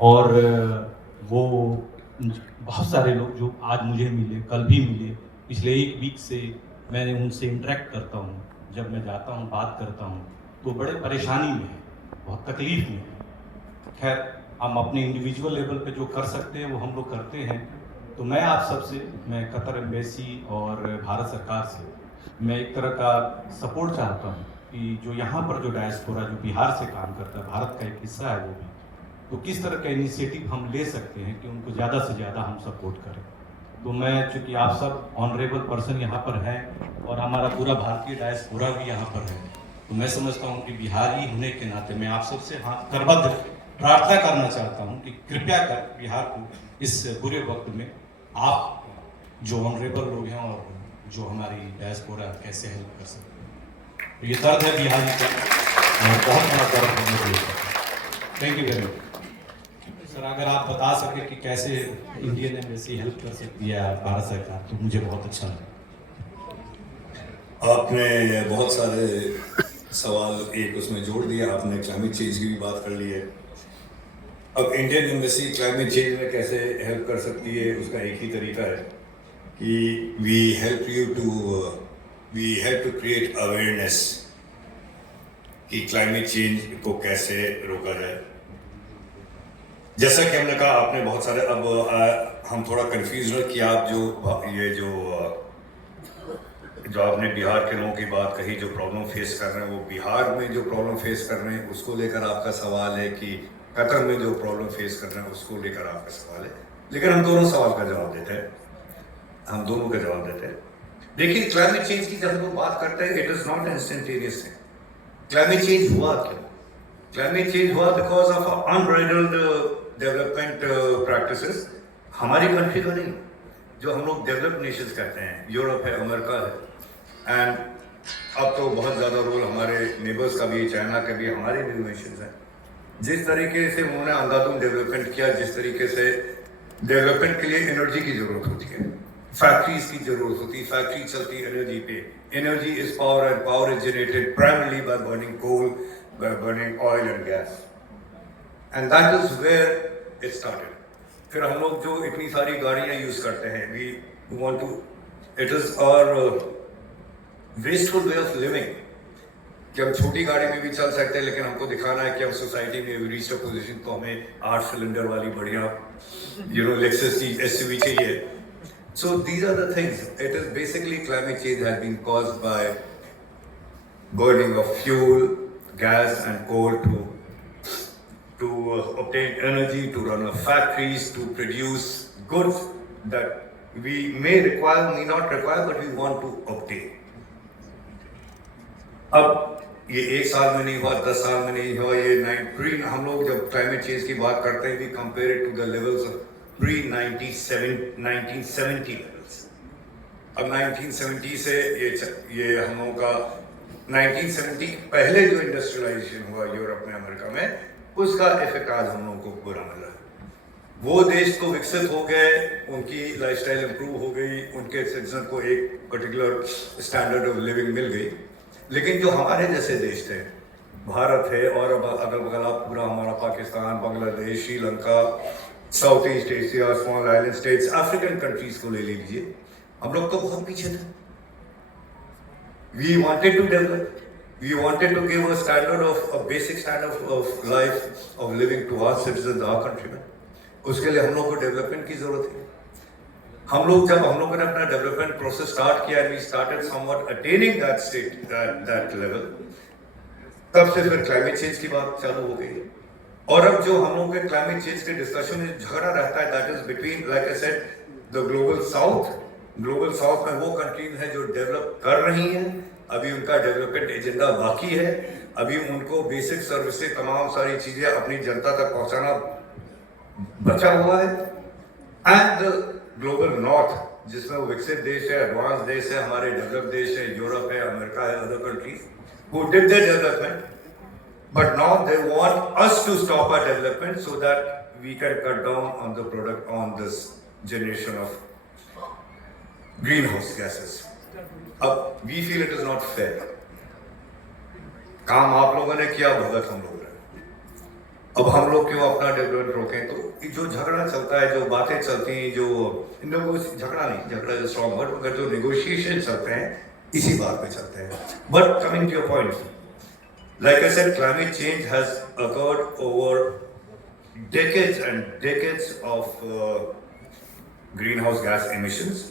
और वो बहुत सारे लोग जो आज मुझे मिले, कल भी मिले, पिछले 1 वीक से मैं उनसे इंटरैक्ट करता हूँ। जब मैं जाता हूँ, बात करता हूँ, तो बड़े परेशानी में हैं, बहुत तकलीफ़ में हैं। खैर, हम अपने इंडिविजुअल लेवल पे जो कर सकते हैं, वो हम लोग करते हैं। तो मैं आप सबसे, मैं कतर एम्बेसी और भारत सरकार से, मैं एक तरह का सपोर्ट चाहता हूँ कि जो यहाँ पर जो डायस्पोरा जो बिहार से काम करता है, भारत का एक हिस्सा है वो भी, तो किस तरह का इनिशिएटिव हम ले सकते हैं कि उनको ज़्यादा से ज़्यादा हम सपोर्ट करें। तो मैं, चूँकि आप सब ऑनरेबल पर्सन यहाँ पर हैं और हमारा पूरा भारतीय डायस्पोरा भी यहाँ पर है, तो मैं समझता हूँ कि बिहारी होने के नाते मैं आप सबसे हाथ करबद्ध प्रार्थना करना चाहता हूँ कि कृपया कर बिहार को इस बुरे वक्त में आप जो ऑनरेबल लोग हैं और जो हमारी डायस्पोरा कैसे हेल्प कर सकते हैं। तो ये दर्द है बिहारी का और बहुत बड़ा दर्द है मुझे। Thank you very much. Sir, अगर आप बता सकें कि कैसे इंडियन एम्बेसी हेल्प कर सकती है भारत सरकार, तो मुझे बहुत अच्छा लगेगा। आपने बहुत सारे सवाल एक उसमें जोड़ दिया। आपने क्लाइमेट चेंज की भी बात कर ली है। अब इंडियन एम्बेसी क्लाइमेट चेंज में कैसे हेल्प कर सकती है, उसका एक ही तरीका है कि we help to create awareness कि क्लाइमेट चेंज को कैसे रोका जाए। जैसा कि हमने कहा, आपने बहुत सारे, अब हम थोड़ा कंफ्यूज हैं कि आप जो आपने बिहार के लोगों की बात कही, जो प्रॉब्लम फेस कर रहे हैं, वो बिहार में जो प्रॉब्लम फेस कर रहे हैं उसको लेकर आपका सवाल है कि कतर में जो प्रॉब्लम फेस कर रहे हैं उसको लेकर आपका सवाल है। लेकिन हम दोनों सवाल का जवाब देते हैं, हम दोनों का जवाब देते हैं। देखिए, क्लाइमेट चेंज की जब हम बात करते हैं, it is not instantaneous thing. Climate change हुआ क्यों? क्लाइमेट चेंज हुआ because of unbridled development practices. हमारी कंट्री का नहीं, जो हम लोग डेवलप्ड नेशंस कहते हैं, यूरोप है, अमेरिका है, एंड अब तो बहुत ज़्यादा रोल हमारे नेबर्स का भी, चाइना का भी, हमारे भी नेशंस हैं। जिस तरीके से उन्होंने अंधाधुंध डेवलपमेंट किया, जिस तरीके से डेवलपमेंट के लिए एनर्जी की जरूरत होती है, फैक्ट्रीज की जरूरत होती है, फैक्ट्री चलती है एनर्जी पे। Energy is power and power is generated primarily by burning coal, by burning oil and gas, and that is where it started. फिर हम लोग जो इतनी सारी गाड़ियां यूज करते हैं, we want to, it is our wasteful way of living कि हम छोटी गाड़ी में भी चल सकते हैं, लेकिन हमको दिखाना है कि हम सोसाइटी में रीच अ पोजीशन, तो हमें 8 सिलेंडर वाली बढ़िया लेक्सस की एसयूवी चाहिए। So these are the things. It is basically climate change has been caused by burning of fuel, gas and coal to obtain energy, to run our factories, to produce goods that we may require, may not require, but we want to obtain. अब ये 1 साल में नहीं हुआ, 10 साल में नहीं हुआ, ये हम लोग जब क्लाइमेट चेंज की बात करते हैं, we compare it to the levels of pre 1970 levels. अब 1970 से ये हम लोगों का 1970 पहले जो इंडस्ट्रियलाइजेशन हुआ यूरोप में, अमेरिका में, उसका इफेक्ट आज हम लोगों को बुरा मिला है। वो देश तो विकसित हो गए, उनकी लाइफस्टाइल इंप्रूव हो गई, उनके सिटीजन को एक पर्टिकुलर स्टैंडर्ड ऑफ लिविंग मिल गई। लेकिन जो हमारे जैसे देश थे, भारत है और अब अगल बगल आप पूरा हमारा Pakistan, Bangladesh, Sri Lanka, south east Asia, small island states, African countries को ले लीजिए, हम लोग तो बहुत पीछे थे। We wanted to develop, we wanted to give a standard of, a basic standard of life, of living to our citizen, our countryman. उसके लिए हम लोग को डेवलपमेंट की जरूरत है। हम लोग ने अपना डेवलपमेंट प्रोसेस स्टार्ट किया, we started somewhat attaining that state, that level, तब से फिर क्लाइमेट चेंज की बात चालू हो गई। और अब जो हम लोग के क्लाइमेट चेंज के डिस्कशन में झगड़ा रहता है, that is between, like I said, the global south. Global south में वो कंट्रीज हैं जो डेवलप कर रही हैं, अभी उनका डेवलपमेंट एजेंडा बाकी है, अभी उनको बेसिक सर्विसेज, तमाम सारी चीजें अपनी जनता तक पहुंचाना बचा हुआ है। एंड ग्लोबल नॉर्थ, जिसमें वो विकसित देश है, एडवांस देश है, हमारे डेवलप देश है, यूरोप है, अमेरिका है, other countries who did their development, but now they want us to stop our development so that we can cut down on the product, on this generation of greenhouse gases. अब we feel it is not fair. काम आप लोगों ने किया, भुगत हम लोग रहे। अब हम लोग क्यों अपना डेवलपमेंट रोकें? तो जो झगड़ा चलता है, जो बातें चलती हैं, जो इन लोगों को झगड़ा नहीं, झगड़ा जो स्ट्रॉन्ग वर्ड, मगर जो नेगोशिएशन चलते हैं इसी बात पे चलते हैं. But coming to your point, like I said, climate change has occurred over decades and decades of greenhouse gas emissions.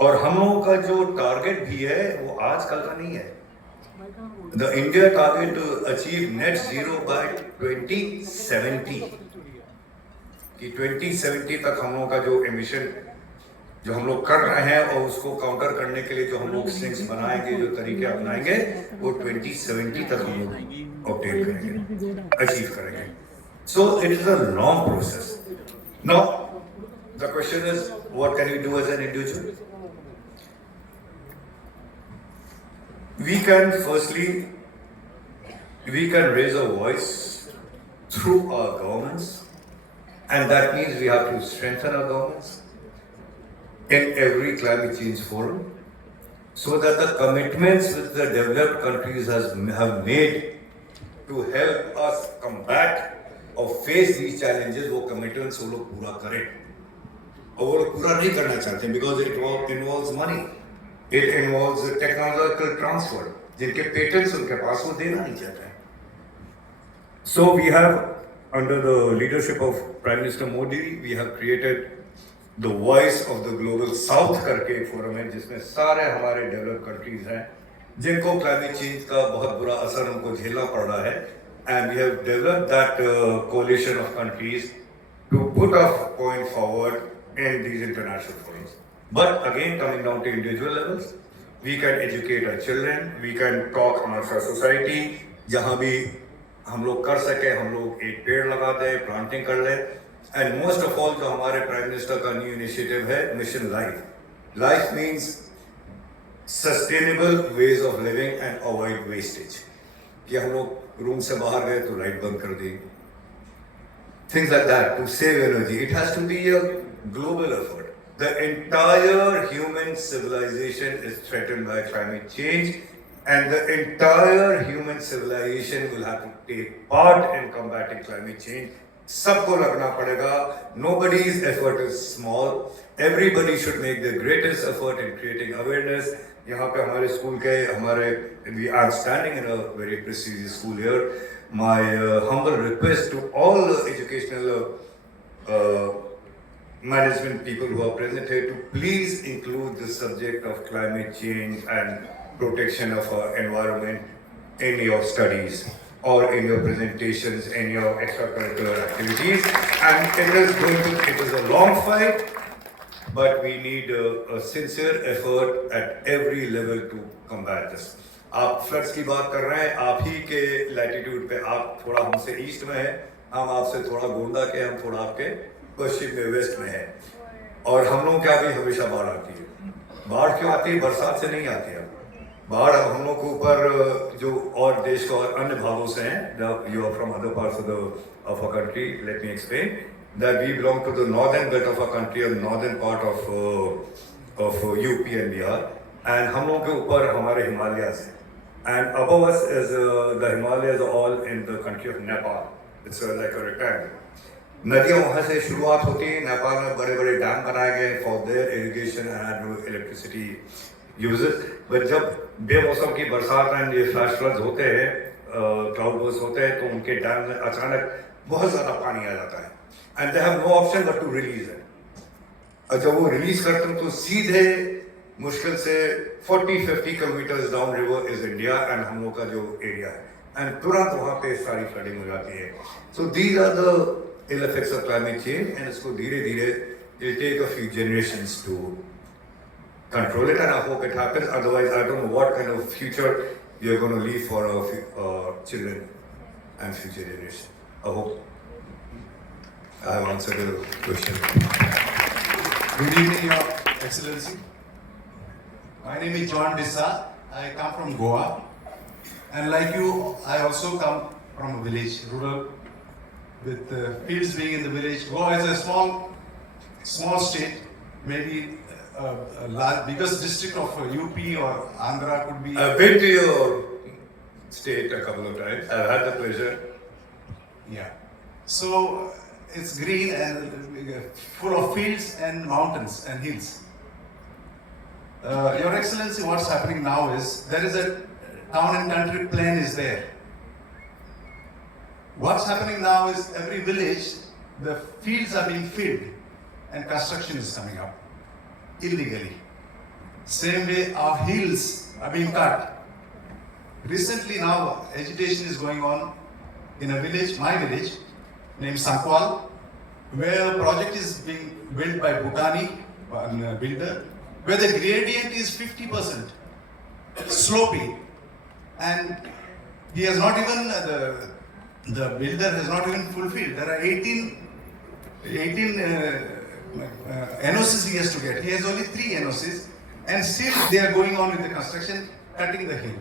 और हम लोगों का जो टारगेट भी है वो आजकल का नहीं है. The India target to achieve net zero by 2070 कि 2070 तक हम लोगों का जो एमिशन जो हम लोग कर रहे हैं और उसको काउंटर करने के लिए जो हम लोग सिंक्स बनाएंगे, जो तरीके अपनाएंगे, वो 2070 तक हम लोग ऑब्टेन करेंगे, अचीव करेंगे. So it is a long process. Now the question is, what can you do as an individual? We can firstly, we can raise a voice through our governments, and that means we have to strengthen our governments in every climate change forum, so that the commitments which the developed countries have made to help us combat or face these challenges, वो commitments वो लोग पूरा करें. और वो लोग पूरा नहीं करना चाहते because it involves money. It involves technological transfer. जिनके patents उनके पास वो देना नहीं चाहते हैं. So we have, under the leadership of Prime Minister Modi, we have created the Voice of the Global South करके एक फोरम है जिसमें सारे हमारे डेवलप कंट्रीज हैं जिनको क्लाइमेट चेंज का बहुत बुरा असर उनको झेलना पड़ रहा है. And we have developed that coalition of countries to put a point forward in these international forums. But again, coming down to individual levels, we can educate our children, we can talk amongst our society, जहाँ भी हम लोग कर सके हम लोग एक पेड़ लगा दें, प्लांटिंग कर लें. And most of all, जो हमारे प्राइम मिनिस्टर का न्यू इनिशिएटिव है, mission life. Life means sustainable ways of living and avoid wastage. कि हम लोग रूम से बाहर गए तो लाइट बंद कर दी. Things like that to save energy. It has to be a global effort. The entire human civilization is threatened by climate change, and the entire human civilization will have to take part in combating climate change. सबको लगना पड़ेगा. Nobody's effort is small. Everybody should make the greatest effort in creating awareness. यहाँ पे हमारे school के we are standing in a very prestigious school here. My humble request to all educational management people who are present here to please include the subject of climate change and protection of our environment in your studies or in your presentations, in your extracurricular activities. And it is a long fight, but we need a sincere effort at every level to combat this. आप floods की बात कर रहे हैं, आप ही के latitude पे, आप थोड़ा हमसे ईस्ट में है, हम आपसे थोड़ा गोंडा के, हम थोड़ा आपके पश्चिम में, वेस्ट में है. और हम लोग क्या भी हमेशा बाढ़ आती है. बाढ़ क्यों आती है? बरसात से नहीं आती है. बाढ़ हम लोग के ऊपर जो और देश के और अन्य भागों से हैं, you are from other parts of our country. Let me explain that we belong to the northern belt of our country, or northern part of UP and Bihar, and हम लोगों के ऊपर हमारे हिमालयाज हैं. And above us is the Himalayas are all in the country of Nepal. It's like a rectangle. नदियाँ वहाँ से शुरुआत होती हैं. नेपाल में बड़े बड़े डैम बनाए गए for their irrigation and electricity uses. But जब बेमौसम की बरसात एंड ये फ्लैश फ्लड्स होते हैं, क्लाउड बर्स्ट होते हैं, तो उनके डैम में अचानक बहुत ज़्यादा पानी आ जाता है. And they have no option but to release it. और जब वो रिलीज करते हैं तो सीधे मुश्किल से 40-50 kilometres down river is India and हम लोग का जो एरिया है, एंड तुरंत वहाँ पे सारी फ्लडिंग हो जाती है. So these are the ill effects of climate change, and इसको धीरे धीरे it'll take a few generations to control it, and I hope it happens. Otherwise, I don't know what kind of future we are going to leave for our children and future generations. I hope I have answered the question. Good evening, Your Excellency. My name is John Dissa. I come from Goa, and like you, I also come from a village, rural, with fields being in the village. Goa is a small state, maybe a large, biggest district of UP or Andhra could be. I've been to your state a couple of times. I've had the pleasure. Yeah. So it's green and full of fields and mountains and hills. Your Excellency, what's happening now is there is a town and country plan is there. What's happening now is every village, the fields are being filled and construction is coming up illegally. Same way our hills are being cut. Recently now agitation is going on in a village, my village, named Sankwal, where a project is being built by Bhutani, a builder, where the gradient is 50% sloping, and he has not even, the builder has not even fulfilled. There are 18 NOCs he has to get. He has only 3 NOCs, and still they are going on with the construction, cutting the hill.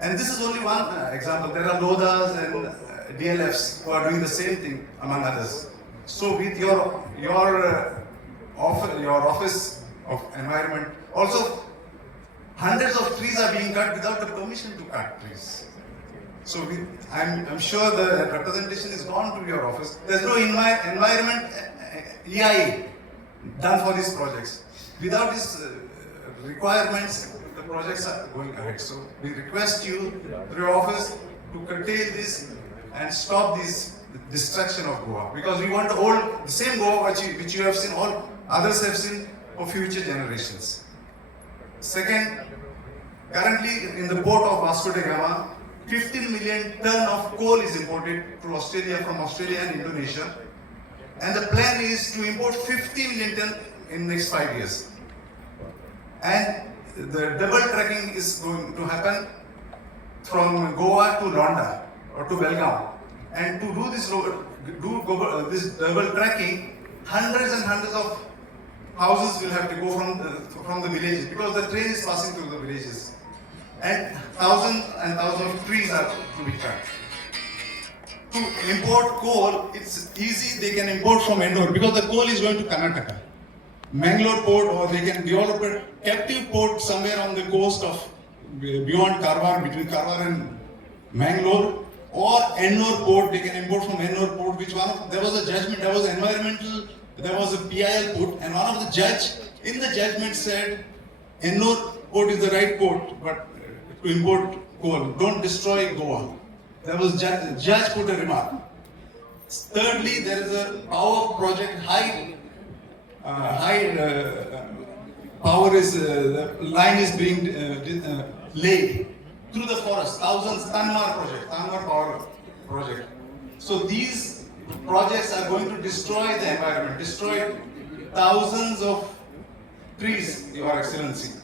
And this is only one example. There are LODAs and DLFs who are doing the same thing, among others. So with your office of environment, also hundreds of trees are being cut without the permission to cut trees. So I'm sure the representation is gone to your office. There's no environment EIA done for these projects. Without these requirements, the projects are going ahead. So we request you through your office to curtail this and stop this destruction of Goa, because we want the same Goa which you have seen, all others have seen, for future generations. Second, currently in the port of Vasco da Gama, 15 million ton of coal is imported to Australia from Australia and Indonesia, and the plan is to import 50 million ton in next 5 years. And the double tracking is going to happen from Goa to Londa or to Belgaum. And to do this double tracking, hundreds and hundreds of houses will have to go from the villages, because the train is passing through the villages. And thousands and thousands of trees are to be cut. To import coal, it's easy, they can import from Ennore, because the coal is going to Karnataka. Mangalore port, or they can develop a captive port somewhere on the coast of beyond Karwar, between Karwar and Mangalore, or Ennore port, they can import from Ennore port, there was a judgment, there was environmental, there was a PIL port, and one of the judge in the judgment said, Ennore port is the right port, but to import coal, don't destroy Goa. There was judge put a remark. Thirdly, there is a power project, high power is, the line is being laid through the forest, thousands, Tanmar power project. So these projects are going to destroy the environment, destroy thousands of trees, Your Excellency.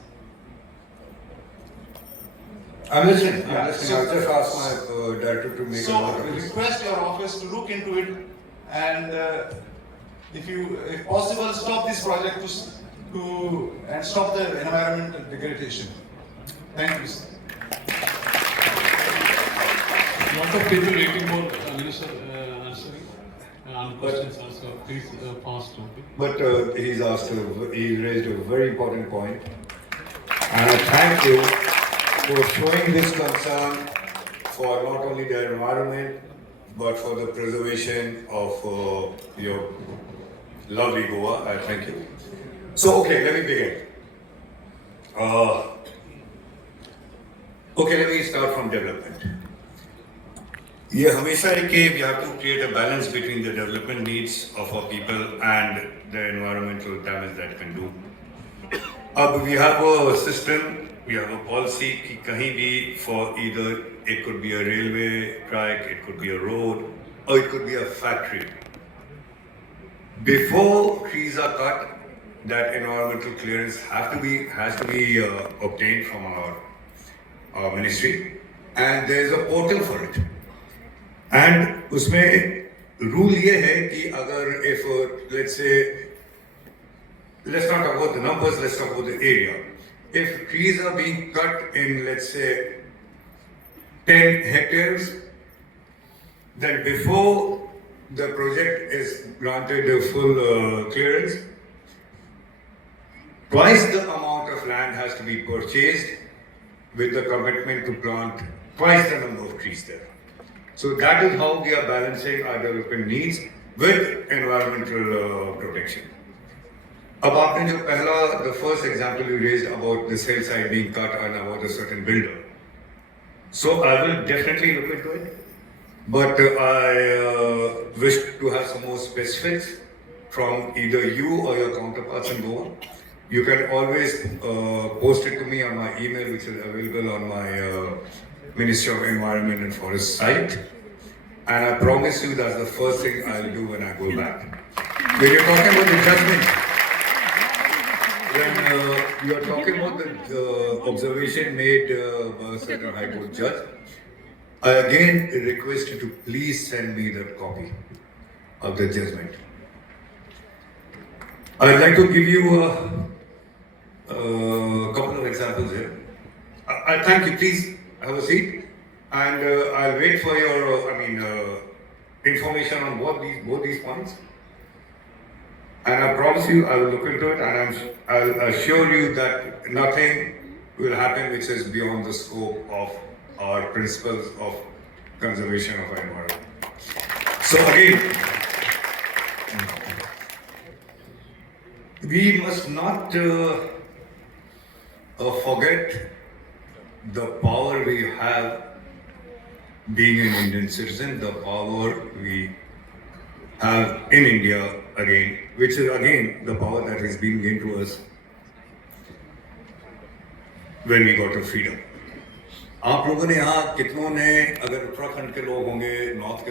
I'm listening. I'll just ask my director to make a note So of this. request your office to look into it, and if possible, stop this project and stop the environmental degradation. Thank you, sir. Lot of people waiting for Minister answering and questions also. Please fast. Okay. But he raised a very important point. And I thank you for showing this concern for not only the environment, but for the preservation of your lovely Goa. I thank you. So, okay, let me begin. Okay, let me start from development. ये हमेशा है कि we have to create a balance between the development needs of our people and the environmental damage that can do. अब we have a system, we have a policy कि कहीं भी for either it could be a railway track, it could be a road, or it could be a factory. Before trees are cut, that environmental clearance has to be obtained from our ministry, and there is a portal for it. And उसमें rule ये है कि अगर if let's say, let's not talk about the numbers, let's talk about the area. If trees are being cut in, let's say, 10 hectares, then before the project is granted a full clearance, twice the amount of land has to be purchased with the commitment to plant twice the number of trees there. So that is how we are balancing our development needs with environmental protection. अब आपने जो पहला the first example you raised about the hillside being cut and about a certain builder. So I will definitely look into it, but I wish to have some more specifics from either you or your counterparts in Goa. You can always post it to me on my email, which is available on my Ministry of Environment and Forest site. And I promise you that's the first thing I'll do when I go back. When you're talking about the judgment, when you're talking about the observation made by a certain High Court judge, I again request you to please send me the copy of the judgment. I'd like to give you a couple of examples here. I thank you. Please have a seat, and I'll wait for your, information on both these points. And I promise you, I will look into it, and I'll assure you that nothing will happen which is beyond the scope of our principles of conservation of our environment. So again, we must not forget the power we have being an Indian citizen, the power we have in India again, which is again the power that is being given to us when we got our freedom. आप लोगों ने यहाँ कितनों ने, अगर उत्तराखंड के लोग होंगे, नॉर्थ के